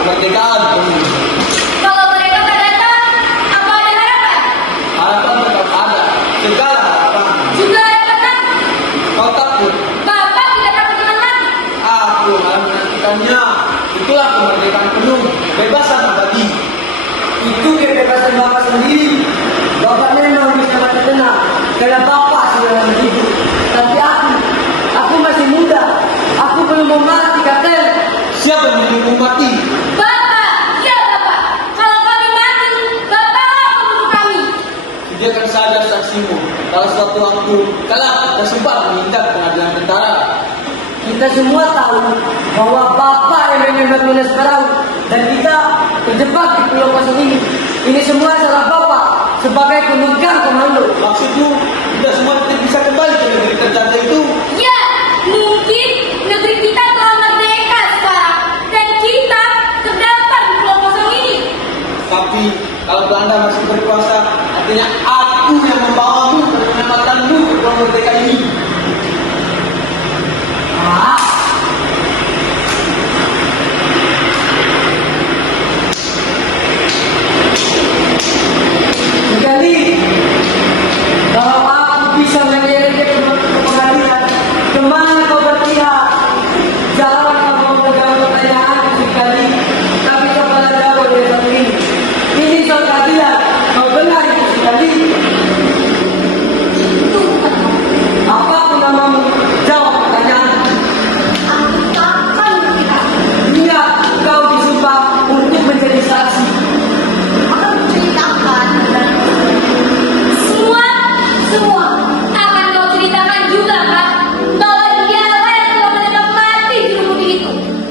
kemerdekaan Indonesia. Kalau mereka tak datang, apa ada harapan? Harapan tetap ada, segala harapan. Juga ada datang. Kau takut, Bapak tidak takut dengan mati. aku akan menantikannya. Itulah kemerdekaan penuh, kebebasan abadi. Itu kebebasan Bapak sendiri. Bapak memang bisa mati tenang karena Bapak sudah hidup. Tapi aku masih muda. Aku belum mau mati, Kapten. Siapa yang menyuruhmu mati? Bapak, ya Bapak. Kalau kami mati, Bapak membunuh kami. Sediakan saja saksimu. Kalau suatu waktu kalah, kita sempat mengingat pengadilan tentara. Kita semua tahu bahwa Bapak yang menembak Munas Perahu dan kita terjebak di Pulau Kosong ini. Ini semua salah Bapak sebagai pemegang komando. Maksudmu, tidak semua tidak bisa kembali ke negeri terjajah itu? Ya, mungkin negeri kita telah merdeka sekarang dan kita terdapat di Pulau Kosong ini. Tapi kalau Belanda masih berkuasa, artinya aku yang membawamu dan menyelamatkanmu ke pulau merdeka ini. Jadi, kalau aku bisa menyeret ke pengadilan, kemana kau berpihak? Jawab kau menjawab pertanyaan sekali, tapi kepala jawab dari satu ini. Ini soal keadilan, kau benar itu sekali. Itu bukan kau. Apapun namamu, jawab pertanyaan. Aku takkan berpihak. Ingat, kau disumpah untuk menjadi saksi. Akan menceritakan dan semua akan kau ceritakan juga kan bahwa dialah yang telah menembak mati di rumah itu.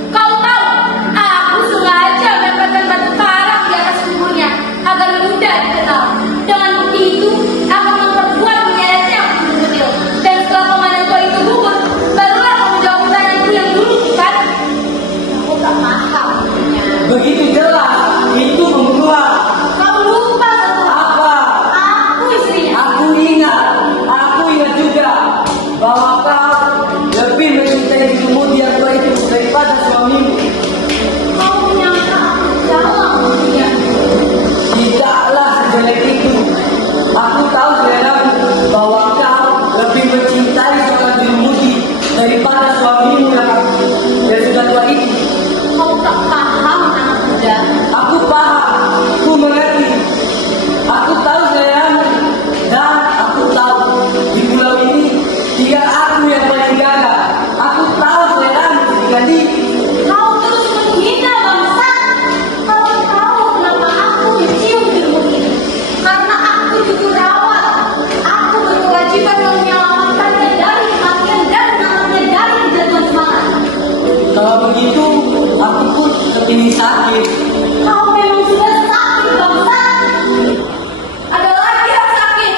Kau tahu, aku sengaja mendapatkan batu karang di atas kuburnya agar mudah dikenal. Dengan bukti itu, aku memperkuat menyeretnya kecil. Dan setelah komandan kau itu gugur, barulah kau menjawab pertanyaanku yang dulu, kan? Aku tak paham. Begitu jelas, itu pembunuhan. Kau lupa satu hal. Apa? Aku istrinya. Aku ingat juga bahwa kau lebih mencintai dirimu yang tua itu daripada suamimu. Kau menyangka aku dalam dunia. Tidaklah sejelek itu. Aku tahu seleramu bahwa kau lebih mencintai seorang dirimu daripada suamimu yang sudah tua itu. Kau tak paham anak muda. Aku paham, aku mengerti. Aku tahu seleramu dan aku tahu di pulau ini tidak aku yang paling gagah. Aku tahu seleramu jadi Kau terus menghina bangsa. Kau tahu kenapa aku mencium dirimu ini? Karena aku jujur awal. Aku berkewajiban menyelamatkannya dari kematian dan menangkapnya dari kejatuhan semangat. kalau begitu aku pun kepingin sakit. Kau memang sudah sakit bangsa. Ada lagi yang sakit.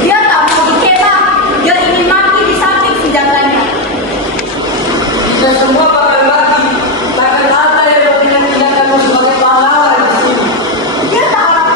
Dia tak mau dikela. Dia ingin mati di samping senjatanya. Kita semua bakal mati. Takkan ada yang bertindak-tindakkanmu sebagai pahlawan di sini. Dia tak akan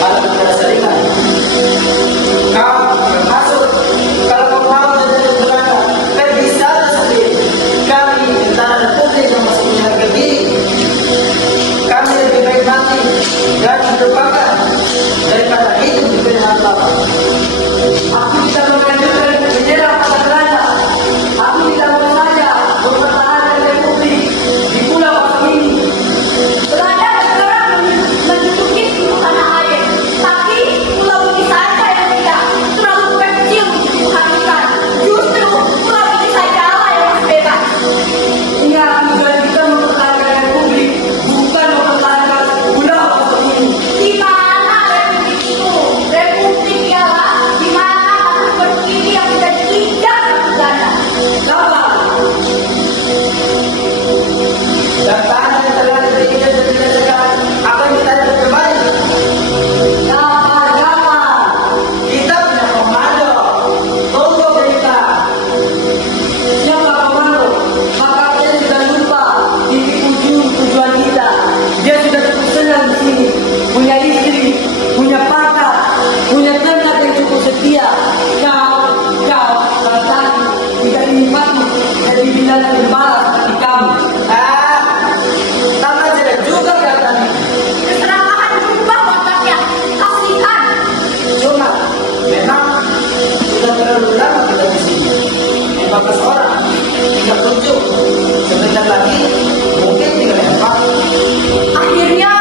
alam kita salingan. Kau termasuk kalau kau mau menjadi Belanda, kan bisa sendiri. Kami tentara Republik yang masih menghargai diri. Kami lebih baik mati dan dilupakan daripada hidup di pilihan lapar. Aku bisa mengajukan menyerah pada Belanda. Aku tidak mau saja mempertahankan Republik di pulau Pasang ini. Belanda sekarang menduduki seluruh tanah air, tapi pulau ini saja yang tidak terlalu kecil untuk diperhatikan. Justru pulau ini saja yang masih bebas. Ingat, tujuan kita mempertahankan Republik, bukan mempertahankan pulau Pasang ini. Di mana Republik itu? Republik ialah di mana makhluk berdiri yang sudah diinjak Belanda. Sama. Dan tanah yang telah diberikan dan dirasakan akan kita kembali. Jangan. Kita punya komando. Tunggu berita. Siapa komando? Maka dia sudah lupa di ujung tujuan kita. Dia sudah cukup senang di sini. Punya istri, punya pangkat, punya ternak yang cukup setia. Kau, tadi tidak dinikmati jadi bilang gembala seperti kami. Sama saja juga katanya. Keserakahan berubah wataknya. Kasihan. Cuma memang sudah terlalu lama kita di sini. 15 orang, 37. Sebentar lagi mungkin tinggal 4. Akhirnya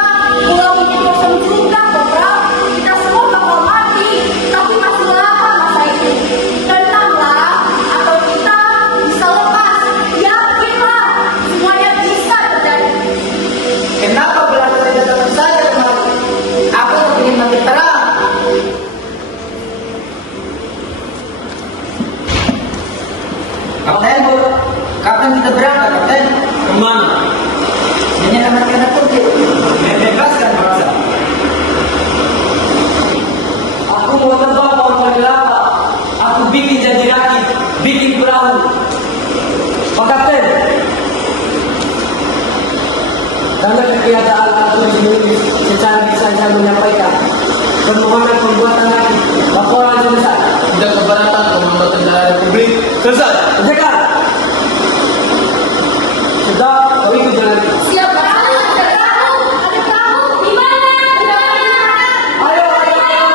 pulau ini kosong juga, Bro. Kita semua bakal mati, tapi masih lama masa itu. Tenanglah, atau kita bisa lepas. Yakinlah, semuanya bisa terjadi. Kenapa Belanda tidak datang saja kemari? Aku ingin mati perang. Kapten, kapan kita berangkat, Kapten? Kemana? Menyelamatkan Republik, membebaskan bangsa. Aku mau tebak pohon kelapa. Aku bikin jadi rakit, bikin perahu. Pak Kapten, karena ketiadaan aku sendiri secara bisa saya menyampaikan permohonan pembuatan rakit laporan selesai. Tidak keberatan Komando Tentara Republik. Selesai. Kerjakan. Sudah, kau ikut jalan. Siap, Bro. Ada kamu. Di mana? Di mana? Ayo, ayo, ayo.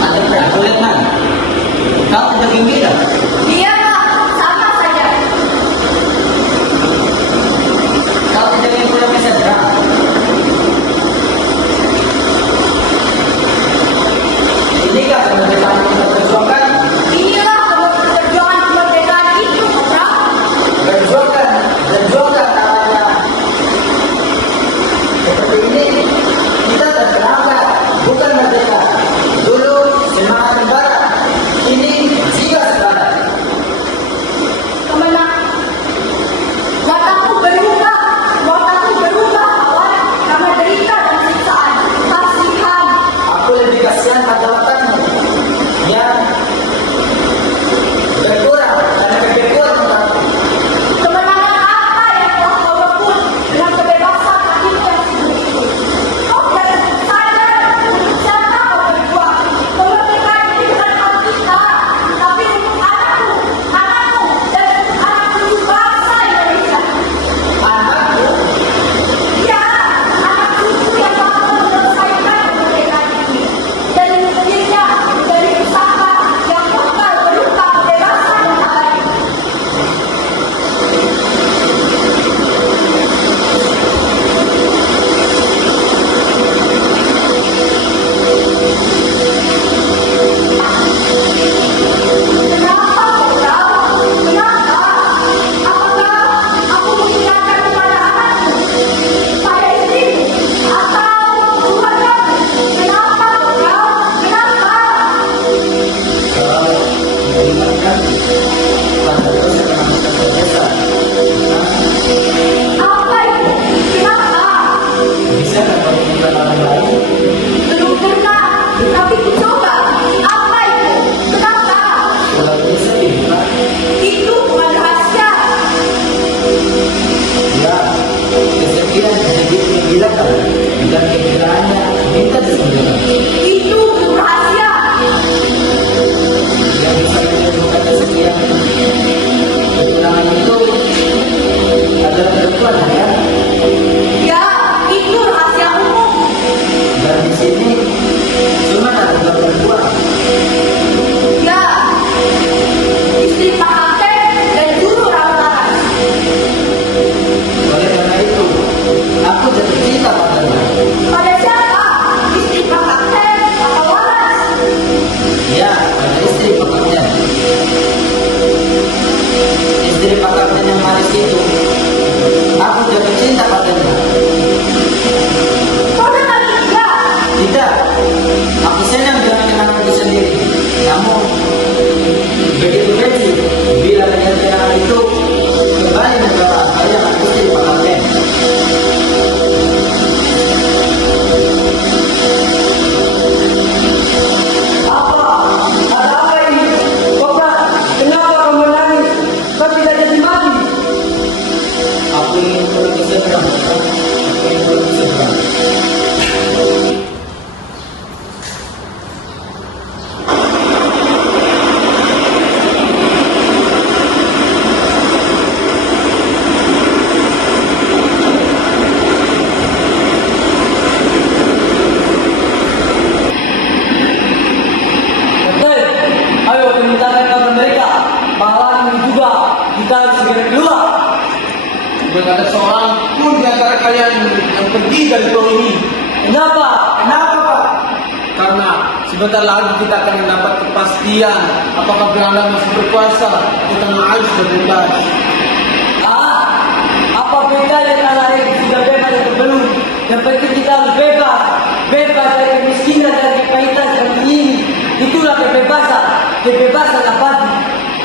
Ada perahu, Letnan. Kau tidak gembira. Iya, Pak. Sama saja. Kau tidak ingin pulang ke seberang. Inikah kemerdekaan yang kita perjuangkan? Inilah perjuangan kemerdekaan itu, Bro. Perjuangkan namanya. Seperti ini, kita terperangkap, bukan merdeka. Dulu semangat membara, kini jiwa sebara. Kemenang. Watakku berubah kawan, karena derita dan siksaan. Kasihan. Aku lebih kasihan pada watakmu. silakan. Dan kegembiraannya minta disembunyikan. Itu rahasia. Yang bisa menyembuhkan kesepian kekurangan itu adalah perempuan ya. Ya, itu rahasia umum. Dan di sini cuma ada dua perempuan. Ya, istri Pak Kapten dan juru rawat laras. Oleh karena itu, aku jatuh cinta padanya. Pada siapa? Istri Pak Kapten atau laras? Ya, pada istri Pak Kapten. Istri Pak Kapten yang manis itu, aku jatuh cinta padanya. Kau dengar tidak? Tidak, aku senang dengan kenanganku sendiri. Namun, begitu benci bila melihat kenangan itu kembali membawa bayangan istri Pak Kapten. Apa? Ada apa ini? Kobra, kenapa kamu menangis? Kau tidak jadi mati. Aku ingin pulang ke seberang. Aku ingin pulang ke seberang. Betul. Ayo permintaan kepada mereka. Malam ini juga kita harus segera keluar. Bukan ada seorang pun di antara kalian yang pergi dari pulau ini. Kenapa? Kenapa Pak? Karena sebentar lagi kita akan mendapat kepastian apakah Belanda masih berkuasa atau Tanah Air sudah bebas. Apa bedanya tanah air sudah bebas atau belum? Yang penting kita harus bebas. Bebas dari kemiskinan dan kepahitan seperti ini. Itulah kebebasan. Kebebasan abadi.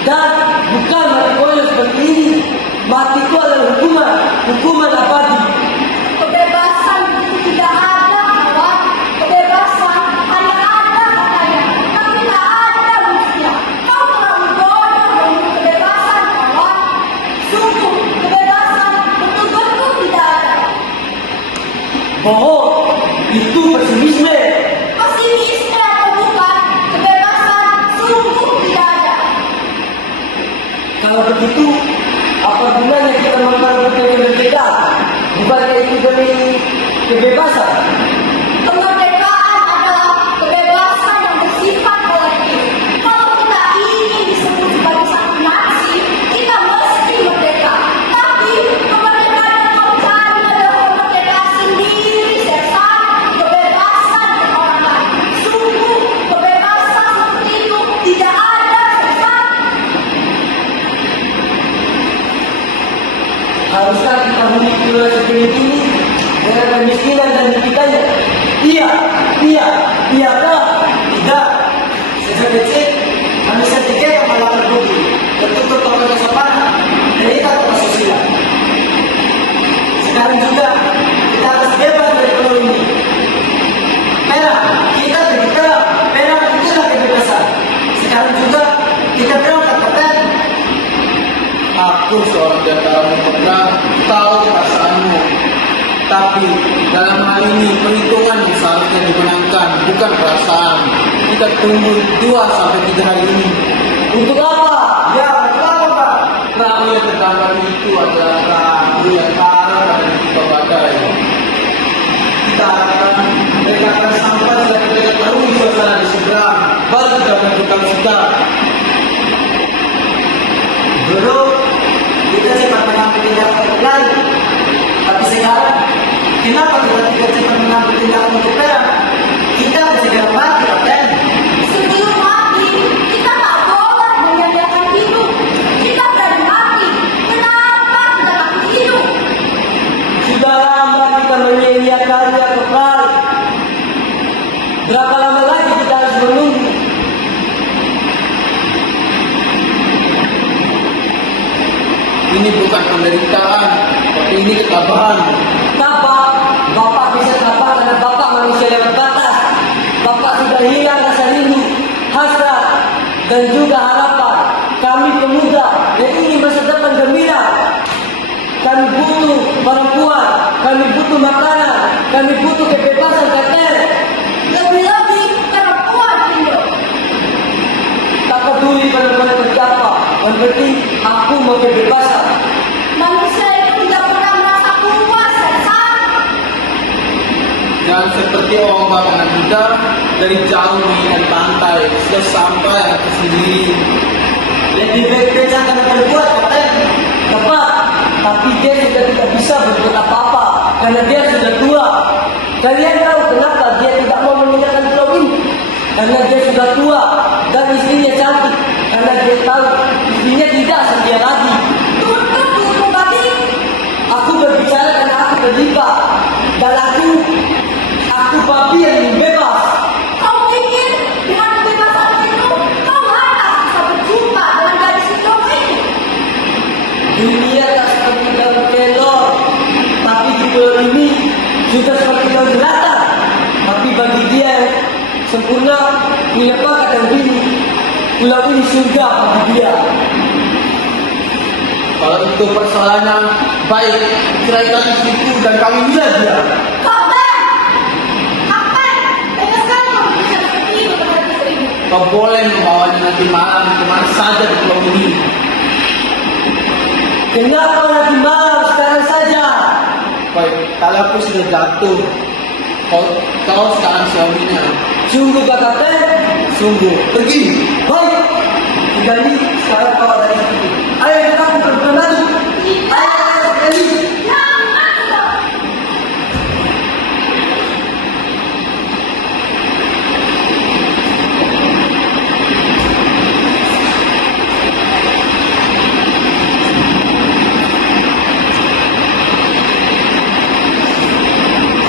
Dan bukan mati konyol seperti ini. Mati itu adalah hukuman. Hukuman abadi. Kebebasan itu tidak ada, kawan. Kebebasan hanya ada katanya, tapi tak ada buktinya. Kau terlalu bodoh dengan kebebasan, kawan. Sungguh, kebebasan betul-betul tidak ada. Bohong. Itu pesimisme. Pesimisme atau bukan, kebebasan sungguh tidak ada. Kalau begitu, apa gunanya kita memperebutkan kemerdekaan? Bukankah itu demi kebebasan? Kemerdekaan adalah kebebasan yang bersifat kolektif. Kalau kita ingin disebut sebagai satu nasi, kita mesti merdeka. Tapi kemerdekaan yang kau cari adalah kemerdekaan sendiri, Sersan. Kebebasan orang lain. Sungguh, kebebasan seperti itu tidak ada, Sersan. Haruskah kita memiliki wilayah seperti ini dengan kemiskinan dan didikannya? Iya, iyakah? Tidak. Sejak kecil, manusia tiga yang malah terbukti. Tertutup oleh kesopanan, terikat kesusilaan. Sekarang juga, kita harus bebas dari pulau ini. Merah, kita berdikah. Merah, itulah kebebasan. Sekarang juga, kita berangkat ke Pen. Aku seorang di antaramu pernah tahu perasaanmu. Tapi dalam hal ini perhitungan yang seharusnya dimenangkan bukan perasaan. Kita tunggu 2 sampai 3 hari ini. Untuk apa? Ya, betul apa Pak? Perahu yang tergambar itu adalah perahu yang parah dan tiba badai. Kita harapkan mereka akan sampai setelah kita ketahui suasana di seberang. Baru kita menentukan sikap. Dulu, kita cepat mengambil tindakan untuk lari. Tapi sekarang, kenapa kita tidak cepat mengambil tindakan untuk perang? Kita harus segera mati, Kapten. Sebelum mati, kita tak boleh menyanyiakan hidup. Kita berani mati. Kenapa kita mati hidup? Sudah lama kita menyia-nyiakannya kembali. Berapa lama lagi kita harus menunggu? Ini bukan penderitaan, tapi ini ketabahan. Kenapa? Bapak bisa tabah karena Bapak manusia yang terbatas. Bapak sudah hilang rasa rindu, hasrat, dan juga harapan. Kami pemuda yang ingin masa depan gembira. Kami butuh perempuan, kami butuh makanan, Kami butuh kebebasan, Kapten. Lebih-lebih perempuan Indo. Tak peduli benar-benar seperti apa. Yang penting aku mau kebebasan. Manusia itu tidak pernah merasa puas dan sama. Dan seperti ombak anak muda dari jauh mengingat pantai sudah sampai aku sendiri. Lebih baik beda karena berbuat, Kapten. Tepat, tapi dia sudah tidak bisa berbuat apa-apa karena dia sudah tua. Kalian tahu kenapa dia tidak mau meninggalkan pulau ini? Karena dia sudah tua dan istrinya cantik. Karena dia tahu istrinya tidak setia lagi. Tunggu, babi. Aku berbicara karena aku terlibat dan aku babi yang ingin bebas. Kau pikir dengan kebebasan itu kau harus bisa berjumpa dengan gadis hidung ini? Dunia tak seperti daun kelor, tapi di pulau ini sudah seperti daun jelantah. Tapi bagi dia yang sempurna, punya bakat dan bini, pulau ini surga bagi dia. Kalau itu persoalannya, baik, ceraikan istriku dan kawinilah dia. Kapten! Kapten! Tega sekali kau berbicara seperti itu terhadap istrimu. Kau boleh membawanya nanti malam kemana saja di pulau ini. Kenapa nanti malam sekarang saja? Baik, kalau aku sudah jatuh, kau sekarang suaminya. Sungguh kata Sungguh, pergi. baik. Jadi sekarang kau ada di sini. Ayo kita berdoa lagi. Ayo Gali. Jangan dong!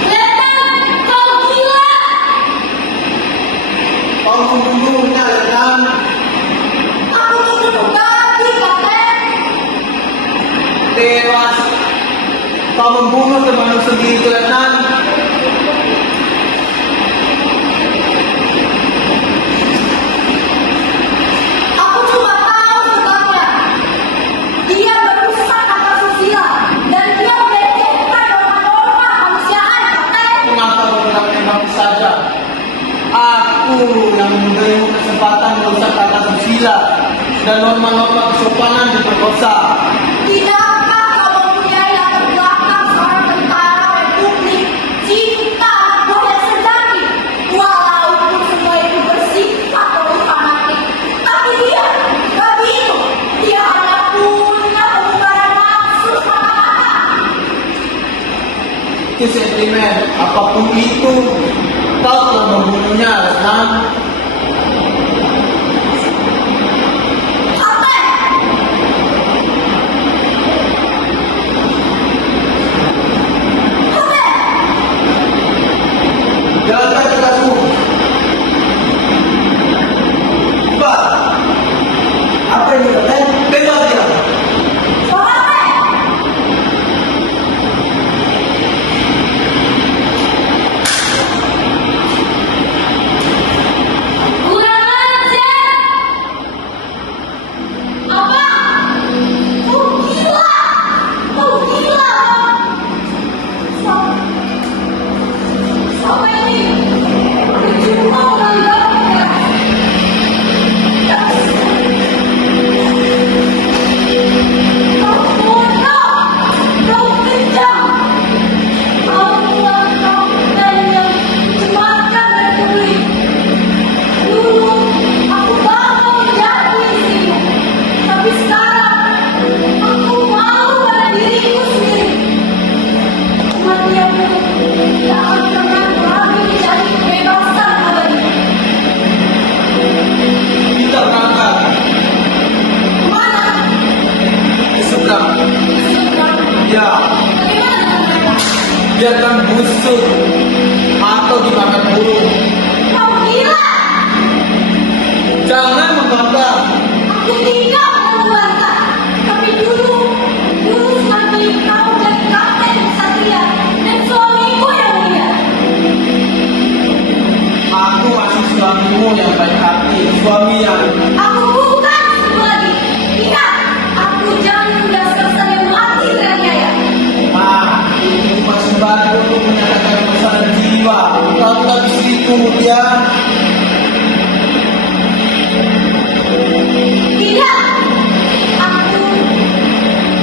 Letnan, kau gila! Kau membunuhnya, Letnan. Aku membunuh babi, Kapten! Tewas. Kau membunuh temanmu sendiri, Letnan. Aku cuma tahu sebabnya. Dia berusaha kata susila dan dia melecehkan norma-norma kemanusiaan, Kapten. Kenapa kau tidak menembak saja? Aku yang memberimu kesempatan merusak kata susila dan norma-norma kesopanan diperkosa. Tidakkah kau mempunyai latar belakang seorang tentara Republik Cinta anak buah yang sejati? Walaupun semua itu bersifat lebih fanatik, tapi dia, babi itu, dia hanya punya pembubaran nafsu semata-mata. Itu sentimen, apapun itu, kau telah membunuhnya, Letnan. Kapten! Kapten! Jaga tugasmu. Cepat. Apa ini, Kapten? Tembak dia. Kapten! Kurang ajar! Apa? Kau gila! Kau gila! Sama ini berjumpa kali ya? Kau bodoh! Kau kejam! Kau buat kapten yang cematkan Republik. Dulu aku bangga menjadi istrimu, tapi sekarang aku malu pada diriku sendiri. Kematianmu tidak akan pernah lagi menjadi kebebasan abadi. Kita berangkat Kemana? ke seberang. Seberang. Ya, Bagaimana dengan mereka? biarkan busuk atau dimakan burung. Kau gila! Jangan membantah. Aku tidak mau membantah. Tapi dulu seperti kau jadi kapten kesatria dan suamiku yang mulia. Aku masih suamimu yang baik hati, suami yang Aku bukan itu lagi. Ingat, aku jamin dasar saya mati teraniaya. ini masih baru untuk menyatakan Tiang. Tidak! Aku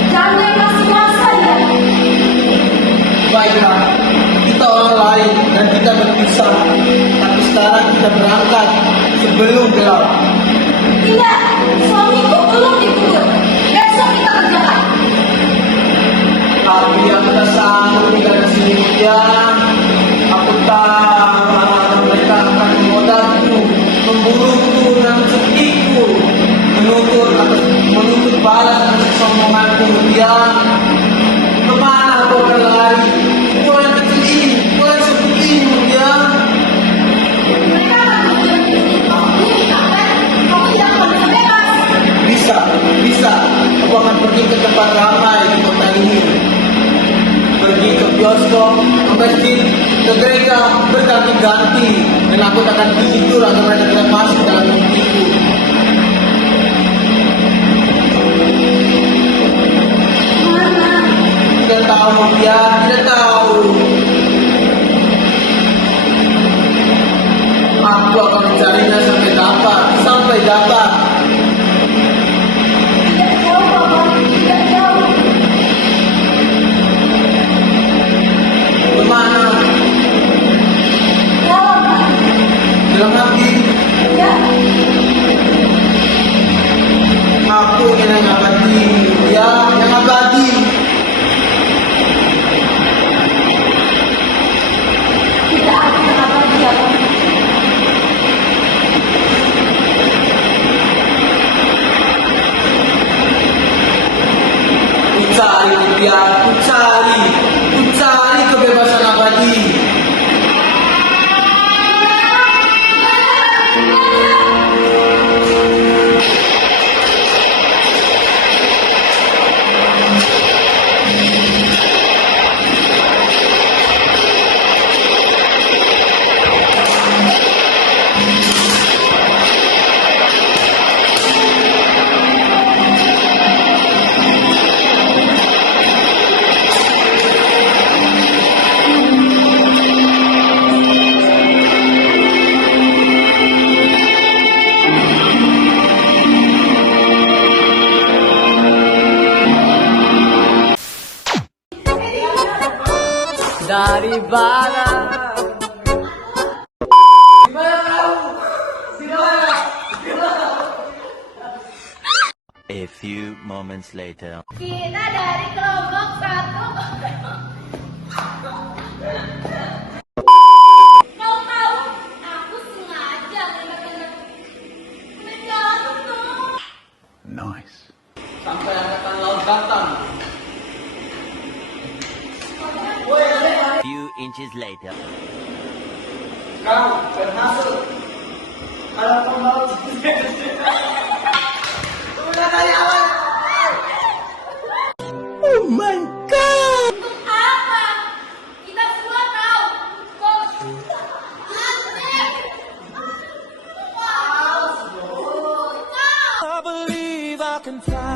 jangan mas-masa ya. Baiklah, kita orang lain dan kita berpisah. Tapi sekarang kita berangkat sebelum gelap. Tidak, suamiku belum dikubur. Besok kita kerjakan. Tapi yang tak sanggup tinggal di sini Tiang. Aku tahu anak mereka akan memodalku, memburuku dan mencetiku, menuntut balas atas kesombonganku Tiang. Kemana kau akan lari? Pulang kecil ini, pulang seperti ini Tiang. Mereka akan menjadi kamu kan? Kamu tidak akan bisa bebas. Bisa. Aku akan pergi ke tempat ramai di kota ini. Pergi ke bioskop, ke masjid, ke gereja, berganti-ganti. Dan aku tak akan tidur agar mereka tidak masuk dalam mimpiku. Mana? Tidak tahu dia, tidak tahu. Aku akan mencarinya sampai dapat. Tidak jauh, Papa. Tidak jauh. Kemana? Jauh, Pak. Dalam hati. Ya. Aku ingin yang abadi, ya, yang abadi. Tidak ada apa dia, Pak. Ku cari kebebasan abadi. Dari barat. A few moments later. Kita dari kelompok 1. Kau tahu, aku sengaja menembak mereka tuh. Sampai angkatan laut datang. Few inches later. Kau berhasil. Kalau kau mau Untuk apa? Kita semua tahu. Kau aneh. Kau. I believe I can fly.